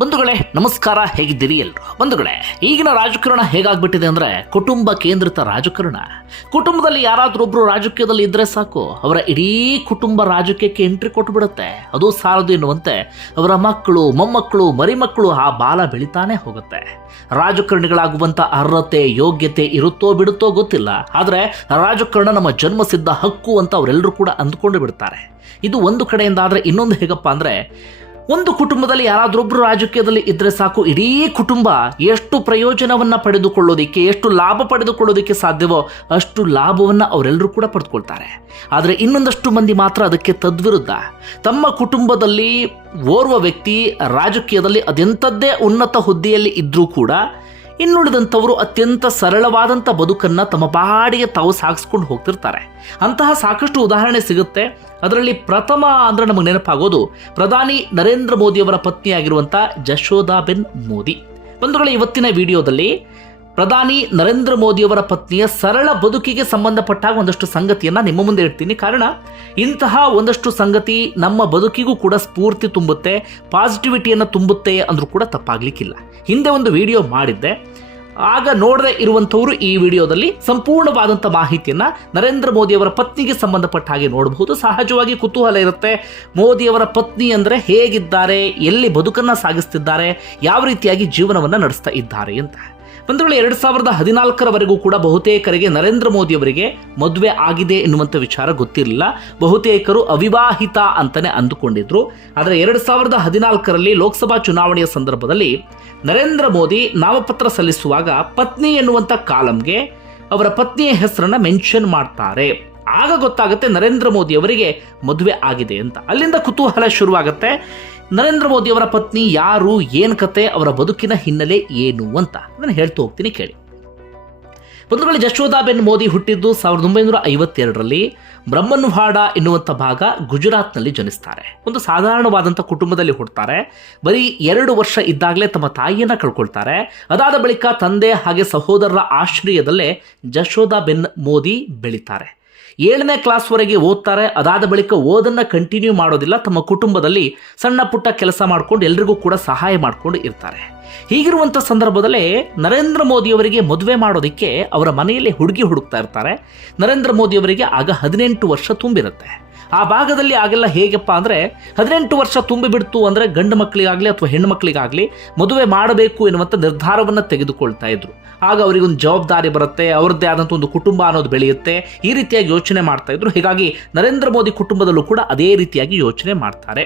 ಬಂಧುಗಳೇ, ನಮಸ್ಕಾರ, ಹೇಗಿದ್ದೀರಿ ಎಲ್ರು? ಬಂಧುಗಳೇ, ಈಗಿನ ರಾಜಕಾರಣ ಹೇಗಾಗ್ಬಿಟ್ಟಿದೆ ಅಂದ್ರೆ ಕುಟುಂಬ ಕೇಂದ್ರಿತ ರಾಜಕಾರಣ. ಕುಟುಂಬದಲ್ಲಿ ಯಾರಾದ್ರೊಬ್ರು ರಾಜಕೀಯದಲ್ಲಿ ಇದ್ರೆ ಸಾಕು. ಅವರ ಇಡೀ ಕುಟುಂಬ ರಾಜಕೀಯಕ್ಕೆ ಎಂಟ್ರಿ ಕೊಟ್ಬಿಡುತ್ತೆ. ಅದು ಸಾಲದು ಎನ್ನುವಂತೆ ಅವರ ಮಕ್ಕಳು, ಮೊಮ್ಮಕ್ಕಳು, ಮರಿಮಕ್ಕಳು ಆ ಬಾಲ ಬೆಳಿತಾನೆ ಹೋಗುತ್ತೆ. ರಾಜಕಾರಣಿಗಳಾಗುವಂತ ಅರ್ಹತೆ, ಯೋಗ್ಯತೆ ಇರುತ್ತೋ ಬಿಡುತ್ತೋ ಗೊತ್ತಿಲ್ಲ. ಆದರೆ ರಾಜಕಾರಣ ನಮ್ಮ ಜನ್ಮಸಿದ್ಧ ಹಕ್ಕು ಅಂತ ಅವರೆಲ್ಲರೂ ಕೂಡ ಅಂದ್ಕೊಂಡು ಬಿಡ್ತಾರೆ. ಇದು ಒಂದು ಕಡೆಯಿಂದ ಆದರೆ ಇನ್ನೊಂದು ಹೇಗಪ್ಪ ಅಂದ್ರೆ ಒಂದು ಕುಟುಂಬದಲ್ಲಿ ಯಾರಾದ್ರೊಬ್ರು ರಾಜಕೀಯದಲ್ಲಿ ಇದ್ರೆ ಸಾಕು, ಇಡೀ ಕುಟುಂಬ ಎಷ್ಟು ಪ್ರಯೋಜನವನ್ನ ಪಡೆದುಕೊಳ್ಳೋದಿಕ್ಕೆ, ಎಷ್ಟು ಲಾಭ ಪಡೆದುಕೊಳ್ಳೋದಿಕ್ಕೆ ಸಾಧ್ಯವೋ ಅಷ್ಟು ಲಾಭವನ್ನ ಅವರೆಲ್ಲರೂ ಕೂಡ ಪಡೆದುಕೊಳ್ತಾರೆ ಆದರೆ ಇನ್ನೊಂದಷ್ಟು ಮಂದಿ ಮಾತ್ರ ಅದಕ್ಕೆ ತದ್ವಿರುದ್ಧ. ತಮ್ಮ ಕುಟುಂಬದಲ್ಲಿ ಓರ್ವ ವ್ಯಕ್ತಿ ರಾಜಕೀಯದಲ್ಲಿ ಅದೆಂಥದ್ದೇ ಉನ್ನತ ಹುದ್ದೆಯಲ್ಲಿ ಇದ್ರೂ ಕೂಡ ಇನ್ನುಳಿದಂಥವರು ಅತ್ಯಂತ ಸರಳವಾದಂಥ ಬದುಕನ್ನು ತಮ್ಮ ಪಾಡಿಗೆ ತಾವು ಸಾಗಿಸ್ಕೊಂಡು ಹೋಗ್ತಿರ್ತಾರೆ. ಅಂತಹ ಸಾಕಷ್ಟು ಉದಾಹರಣೆ ಸಿಗುತ್ತೆ. ಅದರಲ್ಲಿ ಪ್ರಥಮ ಅಂದರೆ ನಮಗೆ ನೆನಪಾಗೋದು, ಪ್ರಧಾನಿ ನರೇಂದ್ರ ಮೋದಿಯವರ ಪತ್ನಿಯಾಗಿರುವಂಥ ಜಶೋದಾಬೆನ್ ಮೋದಿ. ಬಂಧುಗಳ, ಇವತ್ತಿನ ವಿಡಿಯೋದಲ್ಲಿ ಪ್ರಧಾನಿ ನರೇಂದ್ರ ಮೋದಿಯವರ ಪತ್ನಿಯ ಸರಳ ಬದುಕಿಗೆ ಸಂಬಂಧಪಟ್ಟಾಗ ಒಂದಷ್ಟು ಸಂಗತಿಯನ್ನ ನಿಮ್ಮ ಮುಂದೆ ಇಡ್ತೀನಿ. ಕಾರಣ, ಇಂತಹ ಒಂದಷ್ಟು ಸಂಗತಿ ನಮ್ಮ ಬದುಕಿಗೂ ಕೂಡ ಸ್ಫೂರ್ತಿ ತುಂಬುತ್ತೆ ಪಾಸಿಟಿವಿಟಿಯನ್ನು ತುಂಬುತ್ತೆ ಅಂದ್ರೂ ಕೂಡ ತಪ್ಪಾಗ್ಲಿಕ್ಕಿಲ್ಲ. ಹಿಂದೆ ಒಂದು ವಿಡಿಯೋ ಮಾಡಿದ್ದೆ. ಆಗ ನೋಡದೆ ಇರುವಂಥವರು ಈ ವಿಡಿಯೋದಲ್ಲಿ ಸಂಪೂರ್ಣವಾದಂಥ ಮಾಹಿತಿಯನ್ನ ನರೇಂದ್ರ ಮೋದಿಯವರ ಪತ್ನಿಗೆ ಸಂಬಂಧಪಟ್ಟ ಹಾಗೆ ನೋಡಬಹುದು. ಸಹಜವಾಗಿ ಕುತೂಹಲ ಇರುತ್ತೆ. ಮೋದಿಯವರ ಪತ್ನಿ ಅಂದರೆ ಹೇಗಿದ್ದಾರೆ, ಎಲ್ಲಿ ಬದುಕನ್ನ ಸಾಗಿಸ್ತಿದ್ದಾರೆ, ಯಾವ ರೀತಿಯಾಗಿ ಜೀವನವನ್ನು ನಡೆಸ್ತಾ ಇದ್ದಾರೆ ಅಂತ. ಬಂಧುಗಳು ಎರಡು ಸಾವಿರದ ಹದಿನಾಲ್ಕರವರೆಗೂ ಕೂಡ ಬಹುತೇಕರಿಗೆ ನರೇಂದ್ರ ಮೋದಿ ಅವರಿಗೆ ಮದುವೆ ಆಗಿದೆ ಎನ್ನುವಂಥ ವಿಚಾರ ಗೊತ್ತಿರಲಿಲ್ಲ. ಬಹುತೇಕರು ಅವಿವಾಹಿತ ಅಂತಲೇ ಅಂದುಕೊಂಡಿದ್ರು. ಆದರೆ ಎರಡು ಸಾವಿರದ ಹದಿನಾಲ್ಕರಲ್ಲಿ ಲೋಕಸಭಾ ಚುನಾವಣೆಯ ಸಂದರ್ಭದಲ್ಲಿ ನರೇಂದ್ರ ಮೋದಿ ನಾಮಪತ್ರ ಸಲ್ಲಿಸುವಾಗ ಪತ್ನಿ ಎನ್ನುವಂಥ ಕಾಲಂಗೆ ಅವರ ಪತ್ನಿಯ ಹೆಸರನ್ನು ಮೆನ್ಷನ್ ಮಾಡ್ತಾರೆ. ಆಗ ಗೊತ್ತಾಗುತ್ತೆ ನರೇಂದ್ರ ಮೋದಿ ಅವರಿಗೆ ಮದುವೆ ಆಗಿದೆ ಅಂತ. ಅಲ್ಲಿಂದ ಕುತೂಹಲ ಶುರುವಾಗುತ್ತೆ. ನರೇಂದ್ರ ಮೋದಿ ಅವರ ಪತ್ನಿ ಯಾರು, ಏನ್ ಕತೆ, ಅವರ ಬದುಕಿನ ಹಿನ್ನೆಲೆ ಏನು ಅಂತ ನಾನು ಹೇಳ್ತಾ ಹೋಗ್ತೀನಿ ಕೇಳಿ. ಬಂಧುಗಳು ಜಶೋದಾಬೆನ್ ಮೋದಿ ಹುಟ್ಟಿದ್ದು ಸಾವಿರದ ಒಂಬೈನೂರ ಐವತ್ತೆರಡರಲ್ಲಿ ಬ್ರಹ್ಮನ್ವಾಡ ಎನ್ನುವಂಥ ಭಾಗ ಗುಜರಾತ್ನಲ್ಲಿ ಜನಿಸ್ತಾರೆ. ಒಂದು ಸಾಧಾರಣವಾದಂಥ ಕುಟುಂಬದಲ್ಲಿ ಹುಡ್ತಾರೆ ಬರೀ ಎರಡು ವರ್ಷ ಇದ್ದಾಗಲೇ ತಮ್ಮ ತಾಯಿಯನ್ನು ಕಳ್ಕೊಳ್ತಾರೆ. ಅದಾದ ಬಳಿಕ ತಂದೆ ಹಾಗೆ ಸಹೋದರರ ಆಶ್ರಯದಲ್ಲೇ ಜಶೋದಾಬೆನ್ ಮೋದಿ ಬೆಳೀತಾರೆ. ಏಳನೇ ಕ್ಲಾಸ್ವರೆಗೆ ಓದ್ತಾರೆ. ಅದಾದ ಬಳಿಕ ಓದನ್ನ ಕಂಟಿನ್ಯೂ ಮಾಡೋದಿಲ್ಲ. ತಮ್ಮ ಕುಟುಂಬದಲ್ಲಿ ಸಣ್ಣ ಪುಟ್ಟ ಕೆಲಸ ಮಾಡ್ಕೊಂಡು ಎಲ್ರಿಗೂ ಕೂಡ ಸಹಾಯ ಮಾಡ್ಕೊಂಡು ಇರ್ತಾರೆ. ಹೀಗಿರುವಂಥ ಸಂದರ್ಭದಲ್ಲೇ ನರೇಂದ್ರ ಮೋದಿಯವರಿಗೆ ಮದುವೆ ಮಾಡೋದಕ್ಕೆ ಅವರ ಮನೆಯಲ್ಲಿ ಹುಡುಗಿ ಹುಡುಕ್ತಾ ಇರ್ತಾರೆ. ನರೇಂದ್ರ ಮೋದಿಯವರಿಗೆ ಆಗ ಹದಿನೆಂಟು ವರ್ಷ ತುಂಬಿರುತ್ತೆ. ಆ ಭಾಗದಲ್ಲಿ ಆಗೆಲ್ಲ ಹೇಗಪ್ಪ ಅಂದರೆ ಹದಿನೆಂಟು ವರ್ಷ ತುಂಬಿಬಿಡ್ತು ಅಂದರೆ ಗಂಡು ಮಕ್ಕಳಿಗಾಗಲಿ ಅಥವಾ ಹೆಣ್ಣು ಮಕ್ಕಳಿಗಾಗಲಿ ಮದುವೆ ಮಾಡಬೇಕು ಎನ್ನುವಂಥ ನಿರ್ಧಾರವನ್ನು ತೆಗೆದುಕೊಳ್ತಾ ಇದ್ರು. ಆಗ ಅವರಿಗೊಂದು ಜವಾಬ್ದಾರಿ ಬರುತ್ತೆ, ಅವರದ್ದೇ ಆದಂಥ ಒಂದು ಕುಟುಂಬ ಅನ್ನೋದು ಬೆಳೆಯುತ್ತೆ, ಈ ರೀತಿಯಾಗಿ ಯೋಚನೆ ಮಾಡ್ತಾ ಇದ್ರು. ಹೀಗಾಗಿ ನರೇಂದ್ರ ಮೋದಿ ಕುಟುಂಬದಲ್ಲೂ ಕೂಡ ಅದೇ ರೀತಿಯಾಗಿ ಯೋಚನೆ ಮಾಡ್ತಾರೆ.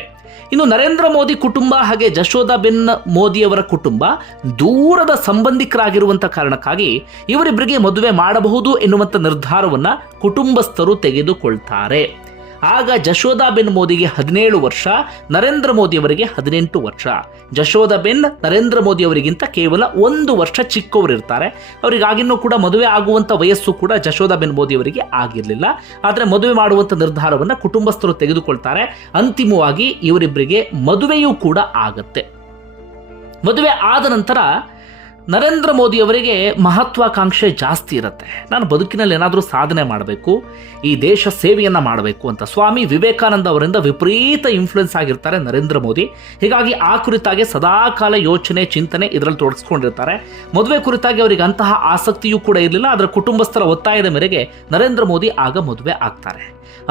ಇನ್ನು ನರೇಂದ್ರ ಮೋದಿ ಕುಟುಂಬ ಹಾಗೆ ಜಶೋದಾಬೆನ್ ಮೋದಿಯವರ ಕುಟುಂಬ ದೂರದ ಸಂಬಂಧಿಕರಾಗಿರುವಂಥ ಕಾರಣಕ್ಕಾಗಿ ಇವರಿಬ್ಬರಿಗೆ ಮದುವೆ ಮಾಡಬಹುದು ಎನ್ನುವಂಥ ನಿರ್ಧಾರವನ್ನು ಕುಟುಂಬಸ್ಥರು ತೆಗೆದುಕೊಳ್ತಾರೆ. ಆಗ ಜಶೋದಾಬೆನ್ ಮೋದಿಗೆ ಹದಿನೇಳು ವರ್ಷ, ನರೇಂದ್ರ ಮೋದಿಯವರಿಗೆ ಹದಿನೆಂಟು ವರ್ಷ. ಜಶೋದಾಬೆನ್ ನರೇಂದ್ರ ಮೋದಿ ಅವರಿಗಿಂತ ಕೇವಲ ಒಂದು ವರ್ಷ ಚಿಕ್ಕವರಿರ್ತಾರೆ. ಅವರಿಗಾಗಿನ್ನೂ ಕೂಡ ಮದುವೆ ಆಗುವಂಥ ವಯಸ್ಸು ಕೂಡ ಜಶೋದಾಬೆನ್ ಮೋದಿ ಅವರಿಗೆ ಆಗಿರಲಿಲ್ಲ. ಆದರೆ ಮದುವೆ ಮಾಡುವಂಥ ನಿರ್ಧಾರವನ್ನು ಕುಟುಂಬಸ್ಥರು ತೆಗೆದುಕೊಳ್ತಾರೆ. ಅಂತಿಮವಾಗಿ ಇವರಿಬ್ಬರಿಗೆ ಮದುವೆಯೂ ಕೂಡ ಆಗತ್ತೆ. ಮದುವೆ ಆದ ನಂತರ ನರೇಂದ್ರ ಮೋದಿ ಅವರಿಗೆ ಮಹತ್ವಾಕಾಂಕ್ಷೆ ಜಾಸ್ತಿ ಇರುತ್ತೆ. ನಾನು ಬದುಕಿನಲ್ಲಿ ಏನಾದರೂ ಸಾಧನೆ ಮಾಡಬೇಕು, ಈ ದೇಶ ಸೇವೆಯನ್ನು ಮಾಡಬೇಕು ಅಂತ ಸ್ವಾಮಿ ವಿವೇಕಾನಂದ ಅವರಿಂದ ವಿಪರೀತ ಇನ್ಫ್ಲುಯೆನ್ಸ್ ಆಗಿರ್ತಾರೆ ನರೇಂದ್ರ ಮೋದಿ. ಹೀಗಾಗಿ ಆ ಕುರಿತಾಗಿ ಸದಾಕಾಲ ಯೋಚನೆ, ಚಿಂತನೆ ಇದರಲ್ಲಿ ತೊಡಗಿಸ್ಕೊಂಡಿರ್ತಾರೆ ಮದುವೆ ಕುರಿತಾಗಿ ಅವರಿಗೆ ಅಂತಹ ಆಸಕ್ತಿಯೂ ಕೂಡ ಇರಲಿಲ್ಲ ಅದರ ಕುಟುಂಬಸ್ಥರ ಒತ್ತಾಯದ ಮೇರೆಗೆ ನರೇಂದ್ರ ಮೋದಿ ಆಗ ಮದುವೆ ಆಗ್ತಾರೆ.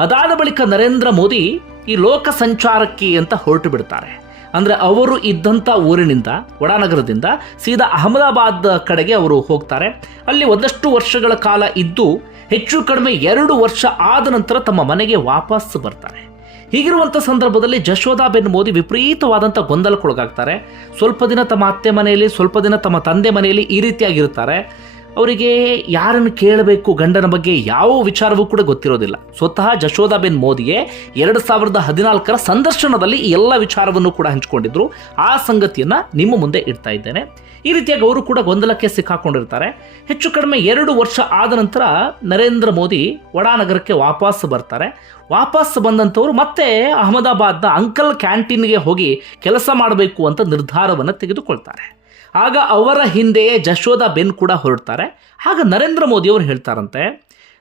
ಅದಾದ ಬಳಿಕ ನರೇಂದ್ರ ಮೋದಿ ಈ ಲೋಕ ಸಂಚಾರಕ್ಕೆ ಅಂತ ಹೊರಟು ಬಿಡ್ತಾರೆ. ಅಂದರೆ ಅವರು ಇದ್ದಂಥ ಊರಿನಿಂದ, ವಡಾನಗರದಿಂದ ಸೀದಾ ಅಹಮದಾಬಾದ್ ಕಡೆಗೆ ಅವರು ಹೋಗ್ತಾರೆ. ಅಲ್ಲಿ ಒಂದಷ್ಟು ವರ್ಷಗಳ ಕಾಲ ಇದ್ದು, ಹೆಚ್ಚು ಕಡಿಮೆ ಎರಡು ವರ್ಷ ಆದ ನಂತರ ತಮ್ಮ ಮನೆಗೆ ವಾಪಸ್ ಬರ್ತಾರೆ. ಹೀಗಿರುವಂಥ ಸಂದರ್ಭದಲ್ಲಿ ಜಶೋದಾಬೆನ್ ಮೋದಿ ವಿಪರೀತವಾದಂಥ ಗೊಂದಲಕ್ಕೊಳಗಾಗ್ತಾರೆ. ಸ್ವಲ್ಪ ದಿನ ತಮ್ಮ ಅತ್ತೆ ಮನೆಯಲ್ಲಿ, ಸ್ವಲ್ಪ ದಿನ ತಮ್ಮ ತಂದೆ ಮನೆಯಲ್ಲಿ ಈ ರೀತಿಯಾಗಿರ್ತಾರೆ ಅವರಿಗೆ ಯಾರನ್ನು ಕೇಳಬೇಕು ಗಂಡನ ಬಗ್ಗೆ ಯಾವ ವಿಚಾರವೂ ಕೂಡ ಗೊತ್ತಿರೋದಿಲ್ಲ. ಸ್ವತಃ ಜಶೋದಾಬೆನ್ ಮೋದಿಯೇ ಎರಡು ಸಾವಿರದ ಹದಿನಾಲ್ಕರ ಸಂದರ್ಶನದಲ್ಲಿ ಎಲ್ಲ ವಿಚಾರವನ್ನು ಕೂಡ ಹಂಚಿಕೊಂಡಿದ್ರು. ಆ ಸಂಗತಿಯನ್ನ ನಿಮ್ಮ ಮುಂದೆ ಇಡ್ತಾ ಇದ್ದೇನೆ. ಈ ರೀತಿಯಾಗಿ ಅವರು ಕೂಡ ಗೊಂದಲಕ್ಕೆ ಸಿಕ್ಕಾಕೊಂಡಿರ್ತಾರೆ. ಹೆಚ್ಚು ಕಡಿಮೆ ಎರಡು ವರ್ಷ ಆದ ನಂತರ ನರೇಂದ್ರ ಮೋದಿ ವಡಾನಗರಕ್ಕೆ ವಾಪಸ್ ಬರ್ತಾರೆ. ವಾಪಸ್ ಬಂದಂಥವ್ರು ಮತ್ತೆ ಅಹಮದಾಬಾದ್ನ ಅಂಕಲ್ ಕ್ಯಾಂಟೀನ್ಗೆ ಹೋಗಿ ಕೆಲಸ ಮಾಡಬೇಕು ಅಂತ ನಿರ್ಧಾರವನ್ನು ತೆಗೆದುಕೊಳ್ತಾರೆ. ಆಗ ಅವರ ಹಿಂದೆಯೇ ಜಶೋದಾ ಬೆನ್ ಕೂಡ ಹೊರಡ್ತಾರೆ. ಆಗ ನರೇಂದ್ರ ಮೋದಿ ಅವರು ಹೇಳ್ತಾರಂತೆ,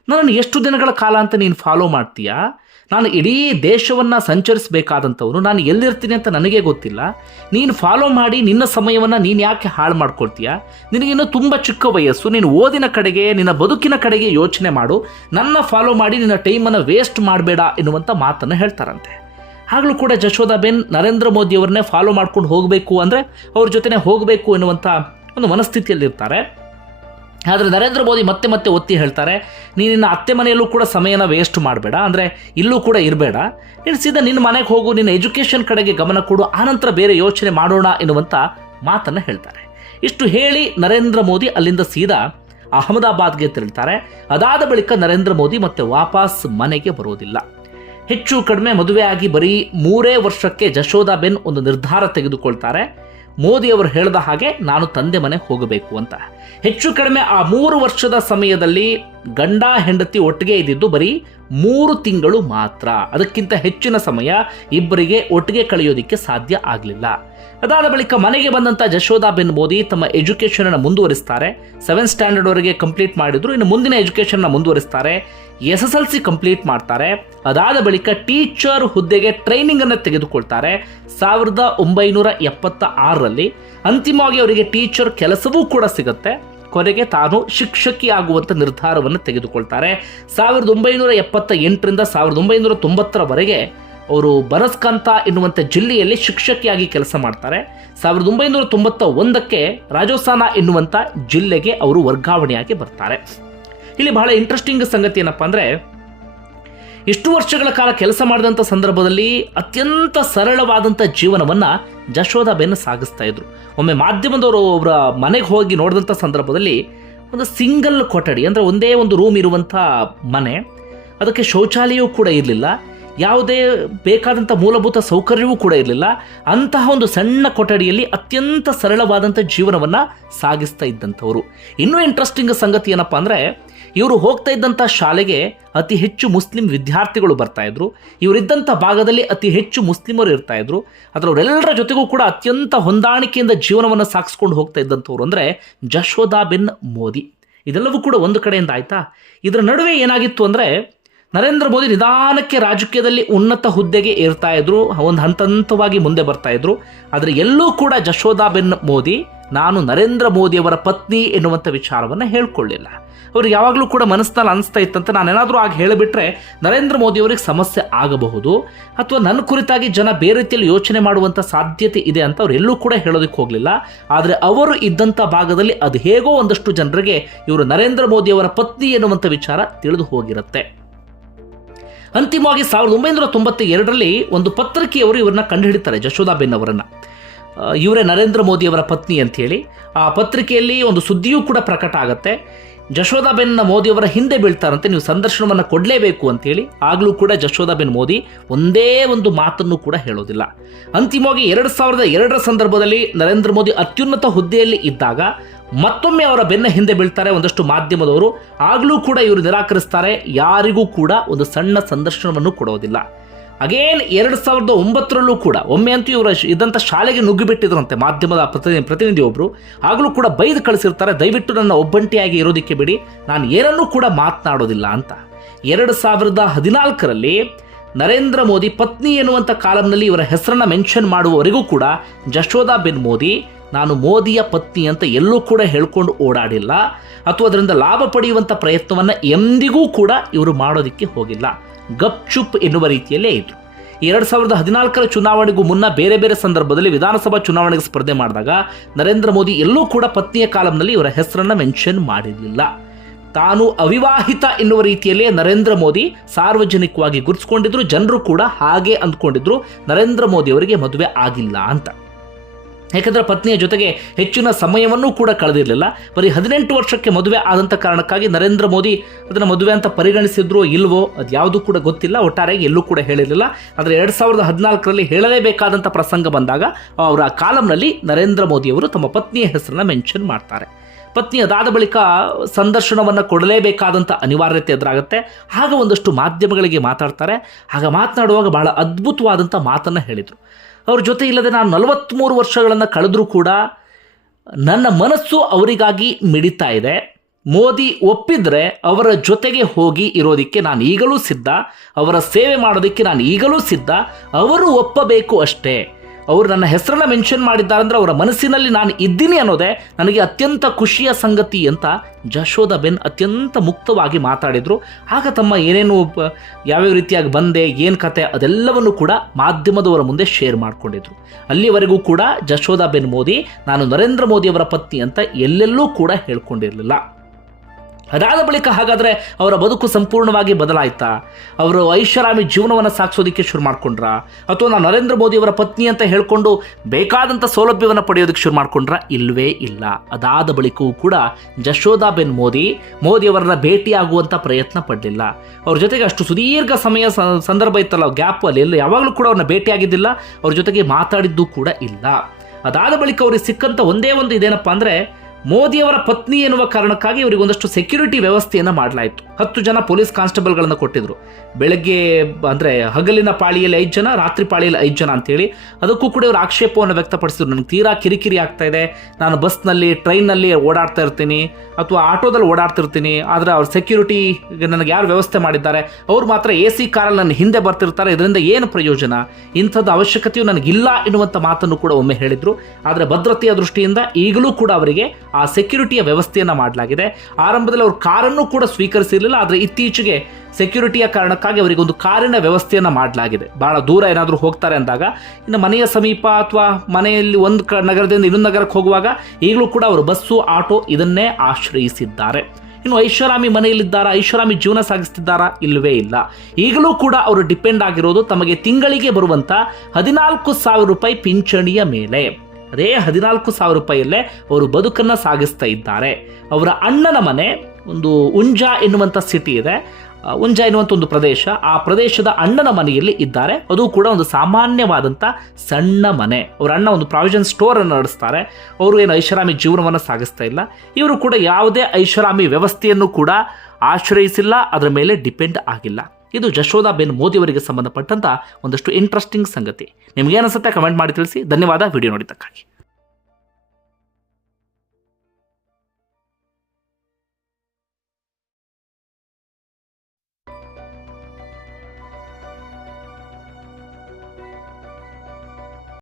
ನನ್ನನ್ನು ಎಷ್ಟು ದಿನಗಳ ಕಾಲ ಅಂತ ನೀನು ಫಾಲೋ ಮಾಡ್ತೀಯಾ? ನಾನು ಇಡೀ ದೇಶವನ್ನು ಸಂಚರಿಸಬೇಕಾದಂಥವನು, ನಾನು ಎಲ್ಲಿರ್ತೀನಿ ಅಂತ ನನಗೆ ಗೊತ್ತಿಲ್ಲ. ನೀನು ಫಾಲೋ ಮಾಡಿ ನಿನ್ನ ಸಮಯವನ್ನು ನೀನು ಯಾಕೆ ಹಾಳು ಮಾಡ್ಕೊಳ್ತೀಯ? ನಿನಗಿನ್ನು ತುಂಬ ಚಿಕ್ಕ ವಯಸ್ಸು, ನೀನು ಓದಿನ ಕಡೆಗೆ, ನಿನ್ನ ಬದುಕಿನ ಕಡೆಗೆ ಯೋಚನೆ ಮಾಡು. ನನ್ನ ಫಾಲೋ ಮಾಡಿ ನಿನ್ನ ಟೈಮನ್ನು ವೇಸ್ಟ್ ಮಾಡಬೇಡ ಎನ್ನುವಂಥ ಮಾತನ್ನು ಹೇಳ್ತಾರಂತೆ. ಆಗಲೂ ಕೂಡ ಜಶೋದಾಬೆನ್ ನರೇಂದ್ರ ಮೋದಿಯವರನ್ನೇ ಫಾಲೋ ಮಾಡ್ಕೊಂಡು ಹೋಗಬೇಕು ಅಂದರೆ ಅವ್ರ ಜೊತೆನೇ ಹೋಗಬೇಕು ಎನ್ನುವಂಥ ಒಂದು ಮನಸ್ಥಿತಿಯಲ್ಲಿರ್ತಾರೆ. ಆದರೆ ನರೇಂದ್ರ ಮೋದಿ ಮತ್ತೆ ಮತ್ತೆ ಒತ್ತಿ ಹೇಳ್ತಾರೆ, ನೀನು ನಿನ್ನ ಅತ್ತೆ ಮನೆಯಲ್ಲೂ ಕೂಡ ಸಮಯನ ವೇಸ್ಟ್ ಮಾಡಬೇಡ, ಅಂದರೆ ಇಲ್ಲೂ ಕೂಡ ಇರಬೇಡ. ನೀನು ಸೀದಾ ನಿನ್ನ ಮನೆಗೆ ಹೋಗು, ನಿನ್ನ ಎಜುಕೇಷನ್ ಕಡೆಗೆ ಗಮನ ಕೊಡು ಆನಂತರ ಬೇರೆ ಯೋಚನೆ ಮಾಡೋಣ ಎನ್ನುವಂಥ ಮಾತನ್ನು ಹೇಳ್ತಾರೆ. ಇಷ್ಟು ಹೇಳಿ ನರೇಂದ್ರ ಮೋದಿ ಅಲ್ಲಿಂದ ಸೀದಾ ಅಹಮದಾಬಾದ್ಗೆ ತೆರಳ್ತಾರೆ. ಅದಾದ ಬಳಿಕ ನರೇಂದ್ರ ಮೋದಿ ಮತ್ತೆ ವಾಪಸ್ ಮನೆಗೆ ಬರೋದಿಲ್ಲ. ಹೆಚ್ಚು ಕಡಿಮೆ ಮದುವೆಯಾಗಿ ಬರೀ ಮೂರೇ ವರ್ಷಕ್ಕೆ ಜಶೋದಾಬೆನ್ ಒಂದು ನಿರ್ಧಾರ ತೆಗೆದುಕೊಳ್ತಾರೆ. ಮೋದಿ ಅವರು ಹೇಳಿದ ಹಾಗೆ ನಾನು ತಂದೆ ಮನೆ ಹೋಗಬೇಕು ಅಂತ. ಹೆಚ್ಚು ಕಡಿಮೆ ಆ ಮೂರು ವರ್ಷದ ಸಮಯದಲ್ಲಿ ಗಂಡ ಹೆಂಡತಿ ಒಟ್ಟಿಗೆ ಇದ್ದಿದ್ದು ಬರೀ ಮೂರು ತಿಂಗಳು ಮಾತ್ರ. ಅದಕ್ಕಿಂತ ಹೆಚ್ಚಿನ ಸಮಯ ಇಬ್ಬರಿಗೆ ಒಟ್ಟಿಗೆ ಕಳೆಯೋದಕ್ಕೆ ಸಾಧ್ಯ ಆಗಲಿಲ್ಲ. ಅದಾದ ಬಳಿಕ ಮನೆಗೆ ಬಂದಂಥ ಜಶೋದಾಬೆನ್ ಮೋದಿ ತಮ್ಮ ಎಜುಕೇಷನ್ ಅನ್ನು ಮುಂದುವರಿಸ್ತಾರೆ. ಸೆವೆಂತ್ ಸ್ಟ್ಯಾಂಡರ್ಡ್ ವರೆಗೆ ಕಂಪ್ಲೀಟ್ ಮಾಡಿದ್ರು. ಇನ್ನು ಮುಂದಿನ education ಮುಂದುವರಿಸ್ತಾರೆ. S S L C complete ಮಾಡ್ತಾರೆ. ಅದಾದ ಬಳಿಕ ಟೀಚರ್ ಹುದ್ದೆಗೆ ಟ್ರೈನಿಂಗ್ ಅನ್ನು ತೆಗೆದುಕೊಳ್ತಾರೆ. ಸಾವಿರದ ಒಂಬೈನೂರ ಎಪ್ಪತ್ತ ಆರರಲ್ಲಿ ಅಂತಿಮವಾಗಿ ಅವರಿಗೆ ಟೀಚರ್ ಕೆಲಸವೂ ಕೂಡ ಸಿಗುತ್ತೆ. ಕೊನೆಗೆ ತಾನು ಶಿಕ್ಷಕಿ ಆಗುವಂಥ ನಿರ್ಧಾರವನ್ನು ತೆಗೆದುಕೊಳ್ತಾರೆ. ಸಾವಿರದ ಒಂಬೈನೂರ ಎಪ್ಪತ್ತ ಎಂಟರಿಂದ ಸಾವಿರದ ಒಂಬೈನೂರ ತೊಂಬತ್ತರವರೆಗೆ ಅವರು ಬನಸ್ಕಾಂತ ಎನ್ನುವಂಥ ಜಿಲ್ಲೆಯಲ್ಲಿ ಶಿಕ್ಷಕಿಯಾಗಿ ಕೆಲಸ ಮಾಡ್ತಾರೆ. ಸಾವಿರದ ಒಂಬೈನೂರ ತೊಂಬತ್ತ ಒಂದಕ್ಕೆ ರಾಜಸ್ಥಾನ ಎನ್ನುವಂಥ ಜಿಲ್ಲೆಗೆ ಅವರು ವರ್ಗಾವಣೆಯಾಗಿ ಬರ್ತಾರೆ. ಇಲ್ಲಿ ಬಹಳ ಇಂಟ್ರೆಸ್ಟಿಂಗ್ ಸಂಗತಿ ಏನಪ್ಪ ಅಂದರೆ ಇಷ್ಟು ವರ್ಷಗಳ ಕಾಲ ಕೆಲಸ ಮಾಡಿದಂಥ ಸಂದರ್ಭದಲ್ಲಿ ಅತ್ಯಂತ ಸರಳವಾದಂಥ ಜೀವನವನ್ನು ಜಶೋದಾಬೆನ್ ಸಾಗಿಸ್ತಾ ಇದ್ರು. ಒಮ್ಮೆ ಮಾಧ್ಯಮದವರು ಅವರ ಮನೆಗೆ ಹೋಗಿ ನೋಡಿದಂಥ ಸಂದರ್ಭದಲ್ಲಿ ಒಂದು ಸಿಂಗಲ್ ಕೊಠಡಿ, ಅಂದರೆ ಒಂದೇ ಒಂದು ರೂಮ್ ಇರುವಂಥ ಮನೆ, ಅದಕ್ಕೆ ಶೌಚಾಲಯವೂ ಕೂಡ ಇರಲಿಲ್ಲ, ಯಾವುದೇ ಬೇಕಾದಂಥ ಮೂಲಭೂತ ಸೌಕರ್ಯವೂ ಕೂಡ ಇರಲಿಲ್ಲ, ಅಂತಹ ಒಂದು ಸಣ್ಣ ಕೊಠಡಿಯಲ್ಲಿ ಅತ್ಯಂತ ಸರಳವಾದಂಥ ಜೀವನವನ್ನು ಸಾಗಿಸ್ತಾ ಇದ್ದಂಥವರು. ಇನ್ನೂ ಇಂಟ್ರೆಸ್ಟಿಂಗ್ ಸಂಗತಿ ಏನಪ್ಪ ಅಂದರೆ ಇವರು ಹೋಗ್ತಾ ಇದ್ದಂಥ ಶಾಲೆಗೆ ಅತಿ ಹೆಚ್ಚು ಮುಸ್ಲಿಂ ವಿದ್ಯಾರ್ಥಿಗಳು ಬರ್ತಾ ಇದ್ರು. ಇವರಿದ್ದಂಥ ಭಾಗದಲ್ಲಿ ಅತಿ ಹೆಚ್ಚು ಮುಸ್ಲಿಮರು ಇರ್ತಾ ಇದ್ರು. ಅದರವರೆಲ್ಲರ ಜೊತೆಗೂ ಕೂಡ ಅತ್ಯಂತ ಹೊಂದಾಣಿಕೆಯಿಂದ ಜೀವನವನ್ನು ಸಾಗಿಸ್ಕೊಂಡು ಹೋಗ್ತಾ ಇದ್ದಂಥವ್ರು ಅಂದರೆ ಜಶೋದಾಬೆನ್ ಮೋದಿ. ಇದೆಲ್ಲವೂ ಕೂಡ ಒಂದು ಕಡೆಯಿಂದ ಆಯ್ತಾ? ಇದರ ನಡುವೆ ಏನಾಗಿತ್ತು ಅಂದರೆ ನರೇಂದ್ರ ಮೋದಿ ನಿಧಾನಕ್ಕೆ ರಾಜಕೀಯದಲ್ಲಿ ಉನ್ನತ ಹುದ್ದೆಗೆ ಏರ್ತಾ ಇದ್ರು. ಒಂದು ಹಂತ ಹಂತವಾಗಿ ಮುಂದೆ ಬರ್ತಾ ಇದ್ರು. ಆದರೆ ಎಲ್ಲೂ ಕೂಡ ಜಶೋದಾಬೆನ್ ಮೋದಿ, ನಾನು ನರೇಂದ್ರ ಮೋದಿಯವರ ಪತ್ನಿ ಎನ್ನುವಂಥ ವಿಚಾರವನ್ನು ಹೇಳ್ಕೊಳ್ಳಿಲ್ಲ. ಅವ್ರಿಗೆ ಯಾವಾಗಲೂ ಕೂಡ ಮನಸ್ಸಿನಲ್ಲಿ ಅನಿಸ್ತಾ ಇತ್ತಂತ ನಾನೇನಾದರೂ ಆಗ ಹೇಳಿಬಿಟ್ರೆ ನರೇಂದ್ರ ಮೋದಿ ಅವರಿಗೆ ಸಮಸ್ಯೆ ಆಗಬಹುದು ಅಥವಾ ನನ್ನ ಕುರಿತಾಗಿ ಜನ ಬೇರೆ ರೀತಿಯಲ್ಲಿ ಯೋಚನೆ ಮಾಡುವಂಥ ಸಾಧ್ಯತೆ ಇದೆ ಅಂತ ಅವ್ರು ಎಲ್ಲೂ ಕೂಡ ಹೇಳೋದಕ್ಕೆ ಹೋಗಲಿಲ್ಲ. ಆದರೆ ಅವರು ಇದ್ದಂಥ ಭಾಗದಲ್ಲಿ ಅದು ಹೇಗೋ ಒಂದಷ್ಟು ಜನರಿಗೆ ಇವರು ನರೇಂದ್ರ ಮೋದಿ ಅವರ ಪತ್ನಿ ಎನ್ನುವಂಥ ವಿಚಾರ ತಿಳಿದು ಹೋಗಿರುತ್ತೆ. ಅಂತಿಮವಾಗಿ ಸಾವಿರದ ಒಂಬೈನೂರ ತೊಂಬತ್ತ ಎರಡರಲ್ಲಿ ಒಂದು ಪತ್ರಿಕೆಯವರು ಇವರನ್ನ ಕಂಡುಹಿಡಿತಾರೆ ಜಶೋದಾಬೆನ್ ಅವರನ್ನು. ಇವರೇ ನರೇಂದ್ರ ಮೋದಿಯವರ ಪತ್ನಿ ಅಂಥೇಳಿ ಆ ಪತ್ರಿಕೆಯಲ್ಲಿ ಒಂದು ಸುದ್ದಿಯೂ ಕೂಡ ಪ್ರಕಟ ಆಗುತ್ತೆ. ಜಶೋದಾಬೆನ್ ಮೋದಿಯವರ ಹಿಂದೆ ಬೀಳ್ತಾರಂತೆ, ನೀವು ಸಂದರ್ಶನವನ್ನು ಕೊಡಲೇಬೇಕು ಅಂತೇಳಿ ಆಗಲೂ ಕೂಡ ಜಶೋದಾಬೆನ್ ಮೋದಿ ಒಂದೇ ಒಂದು ಮಾತನ್ನು ಕೂಡ ಹೇಳೋದಿಲ್ಲ. ಅಂತಿಮವಾಗಿ ಎರಡು ಸಾವಿರದ ಎರಡರ ಸಂದರ್ಭದಲ್ಲಿ ನರೇಂದ್ರ ಮೋದಿ ಅತ್ಯುನ್ನತ ಹುದ್ದೆಯಲ್ಲಿ ಇದ್ದಾಗ ಮತ್ತೊಮ್ಮೆ ಅವರ ಬೆನ್ನ ಹಿಂದೆ ಬೀಳ್ತಾರೆ ಒಂದಷ್ಟು ಮಾಧ್ಯಮದವರು. ಆಗಲೂ ಕೂಡ ಇವರು ನಿರಾಕರಿಸ್ತಾರೆ, ಯಾರಿಗೂ ಕೂಡ ಒಂದು ಸಣ್ಣ ಸಂದರ್ಶನವನ್ನು ಕೊಡೋದಿಲ್ಲ. ಅಗೇನ್ ಎರಡು ಸಾವಿರದ ಒಂಬತ್ತರಲ್ಲೂ ಕೂಡ, ಒಮ್ಮೆ ಅಂತೂ ಇವರ ಇದ್ದಂಥ ಶಾಲೆಗೆ ನುಗ್ಗಿಬಿಟ್ಟಿದ್ರಂತೆ ಮಾಧ್ಯಮದ ಪ್ರತಿನಿಧಿ ಪ್ರತಿನಿಧಿಯೊಬ್ಬರು ಆಗಲೂ ಕೂಡ ಬೈದು ಕಳಿಸಿರ್ತಾರೆ, ದಯವಿಟ್ಟು ನನ್ನ ಒಬ್ಬಂಟಿಯಾಗಿ ಇರೋದಕ್ಕೆ ಬಿಡಿ. ನಾನು ಏನನ್ನೂ ಕೂಡ ಮಾತನಾಡೋದಿಲ್ಲ ಅಂತ. ಎರಡು ಸಾವಿರದ ಹದಿನಾಲ್ಕರಲ್ಲಿ ನರೇಂದ್ರ ಮೋದಿ ಪತ್ನಿ ಎನ್ನುವಂಥ ಕಾಲಂನಲ್ಲಿ ಇವರ ಹೆಸರನ್ನ ಮೆನ್ಷನ್ ಮಾಡುವವರೆಗೂ ಕೂಡ, ಜಶೋದಾ ಬೆನ್ ಮೋದಿ, ನಾನು ಮೋದಿಯ ಪತ್ನಿ ಅಂತ ಎಲ್ಲೂ ಕೂಡ ಹೇಳ್ಕೊಂಡು ಓಡಾಡಿಲ್ಲ. ಅಥವಾ ಅದರಿಂದ ಲಾಭ ಪಡೆಯುವಂಥ ಪ್ರಯತ್ನವನ್ನು ಎಂದಿಗೂ ಕೂಡ ಇವರು ಮಾಡೋದಕ್ಕೆ ಹೋಗಿಲ್ಲ. ಗಪ್ ಚುಪ್ ಎನ್ನುವ ರೀತಿಯಲ್ಲೇ ಇದ್ರು ಎರಡು ಸಾವಿರದ ಹದಿನಾಲ್ಕರ ಚುನಾವಣೆಗೂ ಮುನ್ನ ಬೇರೆ ಬೇರೆ ಸಂದರ್ಭದಲ್ಲಿ ವಿಧಾನಸಭಾ ಚುನಾವಣೆಗೆ ಸ್ಪರ್ಧೆ ಮಾಡಿದಾಗ ನರೇಂದ್ರ ಮೋದಿ ಎಲ್ಲೂ ಕೂಡ ಪತ್ನಿಯ ಕಾಲಂನಲ್ಲಿ ಇವರ ಹೆಸರನ್ನ ಮೆನ್ಷನ್ ಮಾಡಿರಲಿಲ್ಲ. ತಾನು ಅವಿವಾಹಿತ ಎನ್ನುವ ರೀತಿಯಲ್ಲೇ ನರೇಂದ್ರ ಮೋದಿ ಸಾರ್ವಜನಿಕವಾಗಿ ಗುರುತಿಸ್ಕೊಂಡಿದ್ರು, ಜನರು ಕೂಡ ಹಾಗೆ ಅಂದ್ಕೊಂಡಿದ್ರು, ನರೇಂದ್ರ ಮೋದಿ ಅವರಿಗೆ ಮದುವೆ ಆಗಿಲ್ಲ ಅಂತ. ಯಾಕಂದರೆ ಪತ್ನಿಯ ಜೊತೆಗೆ ಹೆಚ್ಚಿನ ಸಮಯವನ್ನೂ ಕೂಡ ಕಳೆದಿರಲಿಲ್ಲ. ಬರೀ ಹದಿನೆಂಟು ವರ್ಷಕ್ಕೆ ಮದುವೆ ಆದಂಥ ಕಾರಣಕ್ಕಾಗಿ ನರೇಂದ್ರ ಮೋದಿ ಅದನ್ನು ಮದುವೆ ಅಂತ ಪರಿಗಣಿಸಿದ್ರೋ ಇಲ್ವೋ ಅದು ಯಾವುದೂ ಕೂಡ ಗೊತ್ತಿಲ್ಲ. ಒಟ್ಟಾರೆಯಾಗಿ ಎಲ್ಲೂ ಕೂಡ ಹೇಳಿರಲಿಲ್ಲ. ಆದರೆ ಎರಡು ಸಾವಿರದ ಹದಿನಾಲ್ಕರಲ್ಲಿ ಹೇಳಲೇಬೇಕಾದಂಥ ಪ್ರಸಂಗ ಬಂದಾಗ ಅವರ ಕಾಲಂನಲ್ಲಿ ನರೇಂದ್ರ ಮೋದಿಯವರು ತಮ್ಮ ಪತ್ನಿಯ ಹೆಸರನ್ನು ಮೆನ್ಷನ್ ಮಾಡ್ತಾರೆ. ಪತ್ನಿ ಅದಾದ ಬಳಿಕ ಸಂದರ್ಶನವನ್ನು ಕೊಡಲೇಬೇಕಾದಂಥ ಅನಿವಾರ್ಯತೆ ಎದುರಾಗುತ್ತೆ. ಆಗ ಒಂದಷ್ಟು ಮಾಧ್ಯಮಗಳಿಗೆ ಮಾತಾಡ್ತಾರೆ. ಆಗ ಮಾತನಾಡುವಾಗ ಬಹಳ ಅದ್ಭುತವಾದಂಥ ಮಾತನ್ನು ಹೇಳಿದರು. ಅವ್ರ ಜೊತೆ ಇಲ್ಲದೆ ನಾನು ನಲವತ್ತ್ಮೂರು ವರ್ಷಗಳನ್ನು ಕಳೆದರೂ ಕೂಡ ನನ್ನ ಮನಸ್ಸು ಅವರಿಗಾಗಿ ಮಿಡಿತಾ ಇದೆ. ಮೋದಿ ಒಪ್ಪಿದರೆ ಅವರ ಜೊತೆಗೆ ಹೋಗಿ ಇರೋದಕ್ಕೆ ನಾನು ಈಗಲೂ ಸಿದ್ಧ. ಅವರ ಸೇವೆ ಮಾಡೋದಕ್ಕೆ ನಾನು ಈಗಲೂ ಸಿದ್ಧ. ಅವರು ಒಪ್ಪಬೇಕು ಅಷ್ಟೇ. ಅವರು ನನ್ನ ಹೆಸರನ್ನ ಮೆನ್ಷನ್ ಮಾಡಿದ್ದಾರೆ ಅಂದ್ರೆ ಅವರ ಮನಸ್ಸಿನಲ್ಲಿ ನಾನು ಇದ್ದೀನಿ ಅನ್ನೋದೇ ನನಗೆ ಅತ್ಯಂತ ಖುಷಿಯ ಸಂಗತಿ ಅಂತ ಜಶೋಧ ಬೆನ್ ಅತ್ಯಂತ ಮುಕ್ತವಾಗಿ ಮಾತಾಡಿದ್ರು. ಆಗ ತಮ್ಮ ಏನೇನು ಯಾವ್ಯಾವ ರೀತಿಯಾಗಿ ಬಂದೆ, ಏನು ಕತೆ, ಅದೆಲ್ಲವನ್ನು ಕೂಡ ಮಾಧ್ಯಮದವರ ಮುಂದೆ ಶೇರ್ ಮಾಡಿಕೊಂಡಿದ್ರು. ಅಲ್ಲಿವರೆಗೂ ಕೂಡ ಜಶೋಧ ಬೆನ್ ಮೋದಿ, ನಾನು ನರೇಂದ್ರ ಮೋದಿಯವರ ಪತ್ನಿ ಅಂತ ಎಲ್ಲೆಲ್ಲೂ ಕೂಡ ಹೇಳ್ಕೊಂಡಿರಲಿಲ್ಲ. ಅದಾದ ಬಳಿಕ ಹಾಗಾದರೆ ಅವರ ಬದುಕು ಸಂಪೂರ್ಣವಾಗಿ ಬದಲಾಯಿತಾ? ಅವರು ಐಷಾರಾಮಿ ಜೀವನವನ್ನು ಸಾಗಿಸೋದಕ್ಕೆ ಶುರು ಮಾಡ್ಕೊಂಡ್ರ? ಅಥವಾ ನಾನು ನರೇಂದ್ರ ಮೋದಿಯವರ ಪತ್ನಿ ಅಂತ ಹೇಳಿಕೊಂಡು ಬೇಕಾದಂಥ ಸೌಲಭ್ಯವನ್ನು ಪಡೆಯೋದಕ್ಕೆ ಶುರು ಮಾಡ್ಕೊಂಡ್ರ? ಇಲ್ಲವೇ ಇಲ್ಲ. ಅದಾದ ಬಳಿಕವೂ ಕೂಡ ಜಶೋದಾಬೆನ್ ಮೋದಿ ಮೋದಿಯವರನ್ನ ಭೇಟಿಯಾಗುವಂಥ ಪ್ರಯತ್ನ ಪಡಲಿಲ್ಲ. ಅವ್ರ ಜೊತೆಗೆ ಅಷ್ಟು ಸುದೀರ್ಘ ಸಮಯ ಸಂದರ್ಭ ಇತ್ತಲ್ಲ ಗ್ಯಾಪ್ ಅಲ್ಲಿ ಎಲ್ಲ ಯಾವಾಗಲೂ ಕೂಡ ಅವ್ರನ್ನ ಭೇಟಿಯಾಗಿದ್ದಿಲ್ಲ, ಅವ್ರ ಜೊತೆಗೆ ಮಾತಾಡಿದ್ದು ಕೂಡ ಇಲ್ಲ. ಅದಾದ ಬಳಿಕ ಅವ್ರಿಗೆ ಸಿಕ್ಕಂಥ ಒಂದೇ ಒಂದು ಇದೇನಪ್ಪ ಅಂದ್ರೆ ಮೋದಿಯವರ ಪತ್ನಿ ಎನ್ನುವ ಕಾರಣಕ್ಕಾಗಿ ಇವರಿಗೆ ಒಂದಷ್ಟು ಸೆಕ್ಯೂರಿಟಿ ವ್ಯವಸ್ಥೆಯನ್ನು ಮಾಡಲಾಯಿತು. ಹತ್ತು ಜನ ಪೊಲೀಸ್ ಕಾನ್ಸ್ಟೇಬಲ್ಗಳನ್ನು ಕೊಟ್ಟಿದ್ರು. ಬೆಳಗ್ಗೆ ಅಂದರೆ ಹಗಲಿನ ಪಾಳಿಯಲ್ಲಿ ಐದು ಜನ, ರಾತ್ರಿ ಪಾಳಿಯಲ್ಲಿ ಐದು ಜನ ಅಂತೇಳಿ ಅದಕ್ಕೂ ಕೂಡ ಇವರು ಆಕ್ಷೇಪವನ್ನು ವ್ಯಕ್ತಪಡಿಸಿದ್ರು. ನನಗೆ ತೀರಾ ಕಿರಿಕಿರಿ ಆಗ್ತಾ ಇದೆ. ನಾನು ಬಸ್ನಲ್ಲಿ, ಟ್ರೈನ್ನಲ್ಲಿ ಓಡಾಡ್ತಾ ಇರ್ತೀನಿ ಅಥವಾ ಆಟೋದಲ್ಲಿ ಓಡಾಡ್ತಿರ್ತೀನಿ ಆದರೆ ಅವ್ರ ಸೆಕ್ಯೂರಿಟಿ ನನಗೆ ಯಾರು ವ್ಯವಸ್ಥೆ ಮಾಡಿದ್ದಾರೆ? ಅವ್ರು ಮಾತ್ರ ಎ ಸಿ ಕಾರಲ್ಲಿ ನನ್ನ ಹಿಂದೆ ಬರ್ತಿರ್ತಾರೆ. ಇದರಿಂದ ಏನು ಪ್ರಯೋಜನ? ಇಂಥದ್ದು ಅವಶ್ಯಕತೆಯು ನನಗಿಲ್ಲ ಎನ್ನುವಂಥ ಮಾತನ್ನು ಕೂಡ ಒಮ್ಮೆ ಹೇಳಿದ್ರು. ಆದರೆ ಭದ್ರತೆಯ ದೃಷ್ಟಿಯಿಂದ ಈಗಲೂ ಕೂಡ ಅವರಿಗೆ ಆ ಸೆಕ್ಯೂರಿಟಿಯ ವ್ಯವಸ್ಥೆಯನ್ನು ಮಾಡಲಾಗಿದೆ. ಆರಂಭದಲ್ಲಿ ಅವರು ಕಾರನ್ನು ಕೂಡ ಸ್ವೀಕರಿಸಿರಲಿಲ್ಲ, ಆದರೆ ಇತ್ತೀಚೆಗೆ ಸೆಕ್ಯೂರಿಟಿಯ ಕಾರಣಕ್ಕಾಗಿ ಅವರಿಗೆ ಒಂದು ಕಾರಿನ ವ್ಯವಸ್ಥೆಯನ್ನು ಮಾಡಲಾಗಿದೆ. ಬಹಳ ದೂರ ಏನಾದರೂ ಹೋಗ್ತಾರೆ ಅಂದಾಗ, ಇನ್ನು ಮನೆಯ ಸಮೀಪ ಅಥವಾ ಮನೆಯಲ್ಲಿ ಒಂದು ಕ, ನಗರದಿಂದ ಇನ್ನೊಂದು ನಗರಕ್ಕೆ ಹೋಗುವಾಗ ಈಗಲೂ ಕೂಡ ಅವರು ಬಸ್ಸು, ಆಟೋ ಇದನ್ನೇ ಆಶ್ರಯಿಸಿದ್ದಾರೆ. ಇನ್ನು ಐಷಾರಾಮಿ ಮನೆಯಲ್ಲಿದ್ದಾರಾ, ಐಷಾರಾಮಿ ಜೀವನ ಸಾಗಿಸ್ತಿದ್ದಾರಾ ಇಲ್ಲವೇ ಇಲ್ಲ. ಈಗಲೂ ಕೂಡ ಅವರು ಡಿಪೆಂಡ್ ಆಗಿರೋದು ತಮಗೆ ತಿಂಗಳಿಗೆ ಬರುವಂಥ ಹದಿನಾಲ್ಕು ಸಾವಿರ ರೂಪಾಯಿ ಪಿಂಚಣಿಯ ಮೇಲೆ. ಅದೇ ಹದಿನಾಲ್ಕು ಸಾವಿರ ರೂಪಾಯಿಯಲ್ಲೇ ಅವರು ಬದುಕನ್ನು ಸಾಗಿಸ್ತಾ ಇದ್ದಾರೆ. ಅವರ ಅಣ್ಣನ ಮನೆ ಒಂದು ಉಂಜಾ ಎನ್ನುವಂಥ ಸಿಟಿ ಇದೆ. ಉಂಜ ಎನ್ನುವಂಥ ಒಂದು ಪ್ರದೇಶ. ಆ ಪ್ರದೇಶದ ಅಣ್ಣನ ಮನೆಯಲ್ಲಿ ಇದ್ದಾರೆ. ಅದು ಕೂಡ ಒಂದು ಸಾಮಾನ್ಯವಾದಂಥ ಸಣ್ಣ ಮನೆ. ಅವರ ಅಣ್ಣ ಒಂದು ಪ್ರಾವಿಷನ್ ಸ್ಟೋರ್ ಅನ್ನು ನಡೆಸ್ತಾರೆ. ಅವರು ಏನು ಐಷಾರಾಮಿ ಜೀವನವನ್ನು ಸಾಗಿಸ್ತಾ ಇಲ್ಲ. ಇವರು ಕೂಡ ಯಾವುದೇ ಐಷಾರಾಮಿ ವ್ಯವಸ್ಥೆಯನ್ನು ಕೂಡ ಆಶ್ರಯಿಸಿಲ್ಲ. ಅದರ ಮೇಲೆ ಡಿಪೆಂಡ್ ಆಗಿಲ್ಲ. ಇದು ಮೋದಿ ಅವರಿಗೆ ಸಂಬಂಧಪಟ್ಟಂತ ಒಂದಷ್ಟು ಇಂಟ್ರೆಸ್ಟಿಂಗ್ ಸಂಗತಿ. ನಿಮಗೇನಿಸುತ್ತೆ ಕಮೆಂಟ್ ಮಾಡಿ ತಿಳಿಸಿ. ಧನ್ಯವಾದ. ವಿಡಿಯೋ ನೋಡಿದ್ದಕ್ಕಾಗಿ.